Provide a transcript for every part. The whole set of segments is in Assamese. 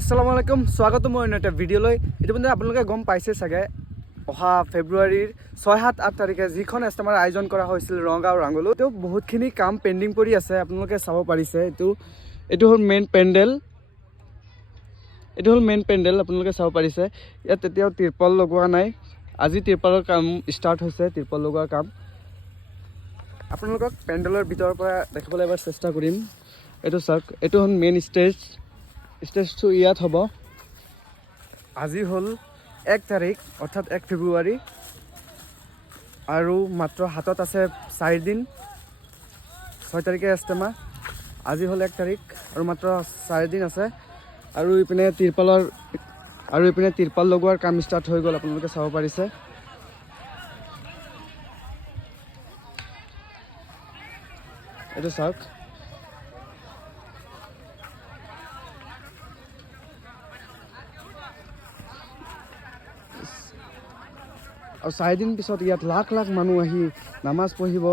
আসসালামু আলাইকুম স্বাগত মই অন্য এটা ভিডিঅ'লৈ ইতিমধ্যে আপোনালোকে গম পাইছে চাগে অহা ফেব্ৰুৱাৰীৰ 6-7-8 তাৰিখে যিখন এষ্টেমাৰ আয়োজন কৰা হৈছিল ৰঙাগাঁও ৰাংগলু তো বহুতখিনি কাম পেণ্ডিং পৰি আছে আপোনালোকে চাব পাৰিছে এইটো হ'ল মেইন পেণ্ডেল আপোনালোকে চাব পাৰিছে ইয়াত এতিয়াও তিৰপাল লগোৱা নাই আজি তিৰপালৰ কাম ষ্টাৰ্ট হৈছে তিৰপাল লগোৱাৰ কাম আপোনালোকক পেণ্ডেলৰ ভিতৰৰ পৰা দেখাবলৈ এবাৰ চেষ্টা কৰিম এইটো চাওক এইটো হ'ল মেইন ষ্টেজটো ইয়াত হ'ব আজি হ'ল 1 তাৰিখ অৰ্থাৎ 1 ফেব্ৰুৱাৰী আৰু মাত্ৰ হাতত আছে 4 দিন 6 তাৰিখে এষ্টেমা আজি হ'ল 1 তাৰিখ আৰু মাত্ৰ 4 দিন আছে আৰু ইপিনে তিৰপাল লগোৱাৰ কাম ষ্টাৰ্ট হৈ গ'ল আপোনালোকে চাব পাৰিছে এইটো চাওক আৰু 4 দিন পিছত ইয়াত লাখ লাখ মানুহ আহি নামাজ পঢ়িব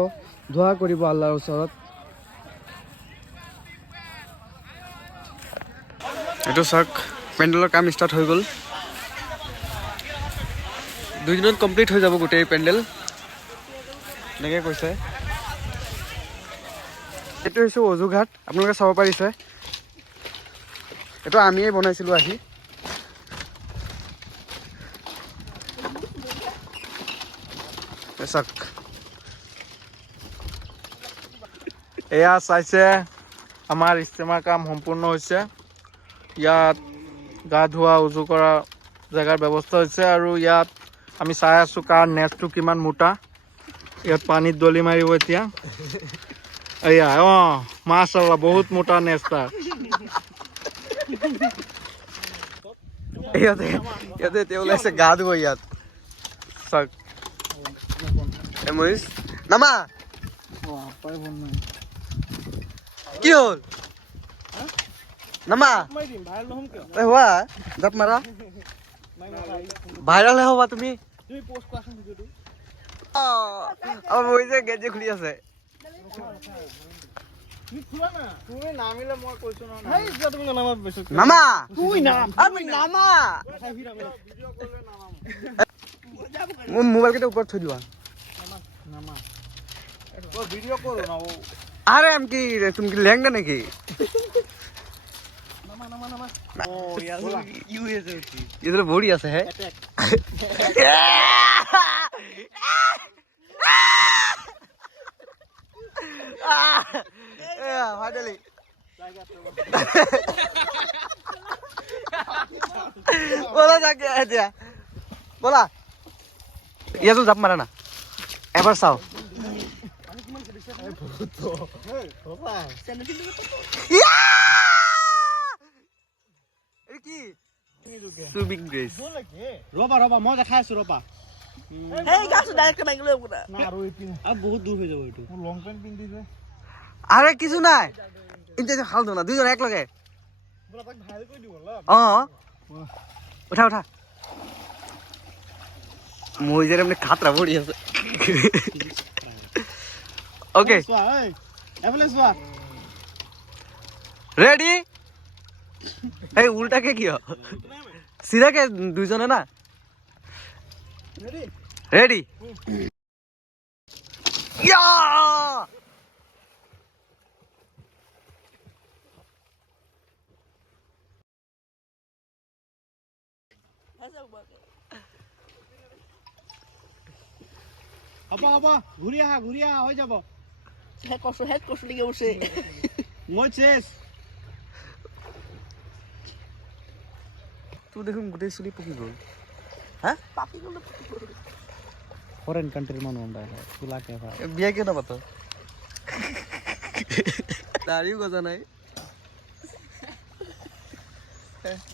দোৱা কৰিব আল্লাহৰ ওচৰত এইটো চাওক পেণ্ডেলৰ কাম ষ্টাৰ্ট হৈ গ'ল 2 দিনত কমপ্লিট হৈ যাব গোটেই পেণ্ডেল এনেকৈ কৈছে এইটো হৈছে অজুঘাট আপোনালোকে চাব পাৰিছে এইটো আমিয়ে বনাইছিলোঁ আহি চাওক এয়া চাইছে আমাৰ ইষ্টেমাৰ কাম সম্পূৰ্ণ হৈছে ইয়াত গা ধোৱা উজু কৰা জেগাৰ ব্যৱস্থা হৈছে আৰু ইয়াত আমি চাই আছোঁ কাৰ নেটটো কিমান মোটা ইয়াত পানীত দলি মাৰিব এতিয়া এয়া মাশাআল্লাহ বহুত মোটা নেট তাৰ ইয়াতে তেওঁ ওলাইছে গা ধুব ইয়াত চাওক মহিষ নামা কি হ'ল নামা হোৱা জাপ মাৰা ভাইৰেল হ'বা তুমি মহিষে গেট যে খুলি আছে নামা মোৰ মোবাইল কেইটা ওপৰত থৈ দিবা আরে আমি কি তুমি কি লেংদা নাকি ইধর বড়ি আছে হ্যাঁ ফাইনালি বলা যাকে এতিয়া বলা ইয়াতো জাপ মাৰা না এবাৰ চাও ৰবা মই দেখাই আছো ৰবা আরে কিছু নাই হাল দো না দুইজন এক লগে উঠা উঠা মই যে এমনি খাতরা পড়ি আছে ওকে রেডি এই উল্টাকে কি সিধাকে দুইজনে না রেডি ইয়া হ'ব ঘূৰি আহা হৈ যাব হেড কষ্ট লিখে বসে মই চেস তুই দেখুন গোটেই চুলি পকি গ'ল হ্যাঁ ফরেন কান্ট্রির মানুষ আমরা চুলা কে ভাই বিয়া কেন পাতো দাড়িও গজা নাই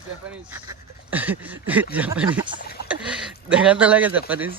জাপানিজ দেখাতে লাগে জাপানিজ